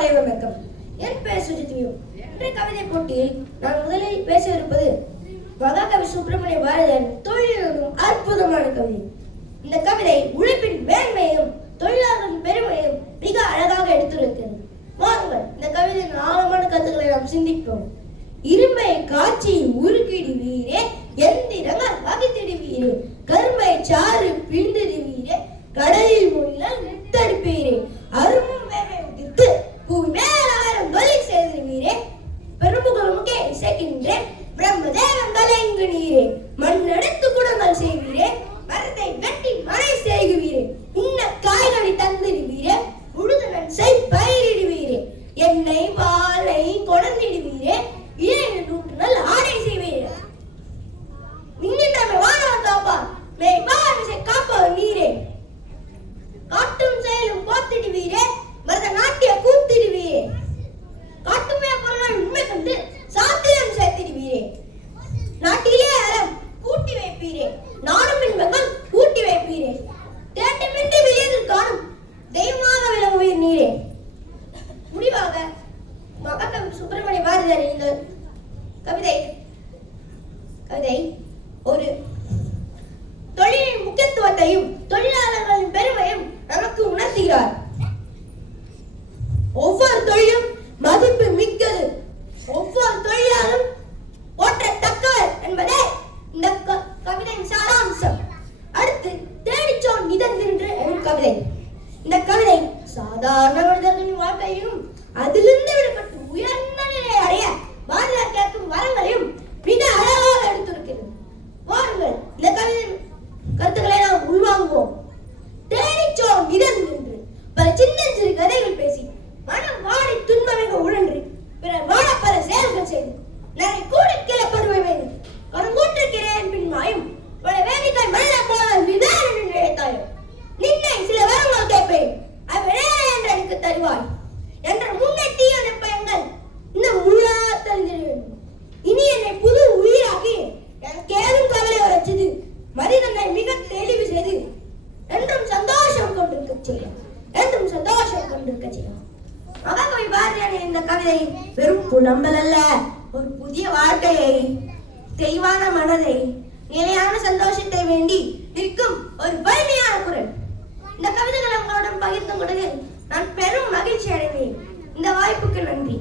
காலை வணக்கம். என் பெயர் சுஜித்வியோ. இன்றைய கவிதை போட்டியில் நான் முதலில் பேசவிருப்பது மகாகவி சுப்பிரமணிய பாரதியார் தொழிலும் அற்புதமான கவிதை. இந்த கவிதை உழைப்பின் மேன்மையும் தொழிலாளர்களின் பெருமையும் மிக அழகாக எடுத்துரைக்கிறது. வாருங்கள் இந்த கவிதையின் ஆழமான கருத்துக்களை நாம் சிந்திப்போம். இரும்பை காய்ச்சி உருக்கிடுவீரே, எந்திரங்கள் வகித்திடுவீரே, கரும்பை சாறு பிழிந்திடுவீரே, கடலில் மூழ்கினால் முத்தெடுப்பீரே, அரும்பும் வேர்வை உதிர்த்து பூமி மேலாயிரம் தொழில் செய்திருவீரே, பெரும்புகளுமுக்கே இசைக்கின்றேன் பிரம்மதேவன் கலைங்கு நீரே, மண்ணெடுத்து குடங்கள் செய்வீரே, மரத்தை வெட்டி மழை செய்குவீரே, உண்ண காய்கறி தந்திடுவீரே, உழுதனன் செய் பயிரிடுவீரே, எண்ணெய் பாலை கொடந்திடுவீரே, ஏழு நூற்றுகள் ஆடை செய்வீரே, நின்னின்றமை வானவன் காப்பார் மேய் பாவிசை காப்பவர் நீரே, காட்டும் செயலும் போத்திடுவீரே, மரத நாட்டிய கூத்திடுவீரே, காட்டுமே பொருளால் உண்மை கண்டு சாத்திரம் சேர்த்திடுவீரே, நாட்டிலே அறம் கூட்டி வைப்பீரே, நாடும் இன்பங்கள் கூட்டி வைப்பீரே, தேட்டமின்றி வெளியில் காணும் தெய்வமாக விளங்குவீர் நீரே. முடிவாக மகாகவி சுப்பிரமணிய பாரதியார் இந்த கவிதை ஒரு தொழிலின் முக்கியத்துவத்தையும் தொழிலாளர்களின் பெருமையும் நமக்கு உணர்த்துகிறார். ஒவ்வொரு தொழிலும் மதிப்பு மிக்கது, ஒவ்வொரு தொழிலாளரும் போற்றத்தக்கவர் என்பதே இந்த கவிதையின் சாராம்சம். அடுத்து தேடிச்சோன் நிதந்தின்று எனும் கவிதை. இந்த கவிதை சாதாரண மனிதர்களின் வாழ்க்கையும் அதிலிருந்து விடுபட்டு உயர்ந்த நிலை அடைய பாரதியார் கேட்கும் வரங்களையும் மிக அழகாக எடுத்திருக்கிறது. வாருங்கள் இந்த கவிதையின் கருத்துக்களை நாம் உள்வாங்குவோம். தேடிச்சோன் நிதந்தின்று பல சின்னஞ்சிறு கதைகள் பேசி மனம் வாடி துன்பமிக உழன்று பிறர் வாழ பல செயல்கள் செய்து நிறைய கூடி கிளப்படுவை மீது கடங்கூற்றிருக்கிறேன் பின்மாயும் பல வேதிக்கை மனித போல விதான நினைத்தாயும் நின்னை சில வரங்கள் கேட்பேன் அவ்விடே என்று எனக்கு தருவாய் என்ற முன்னெட்டிய பயங்கள் இந்த முழா தெரிந்திட வேண்டும். இனி என்னை புது உயிராகி எனக்கு ஏதும் கவலை வரச்சது மனிதனை மிக தெளிவு செய்து என்றும் சந்தோஷம் கொண்டிருக்க செய்யும், என்றும் சந்தோஷம் கொண்டிருக்க செய்யும். மகாகவி பாரதியாரின் இந்த கவிதை வெறும் புலம்பல் அல்ல, ஒரு புதிய வாழ்க்கையை, தெய்வான மனதை, நிலையான சந்தோஷத்தை வேண்டி நிற்கும் ஒரு வலிமையான குரல். இந்த கவிதைகளை உங்களுடன் பகிர்ந்து கொண்டதில் நான் பெரும் மகிழ்ச்சி அடைந்தேன். இந்த வாய்ப்புக்கு நன்றி.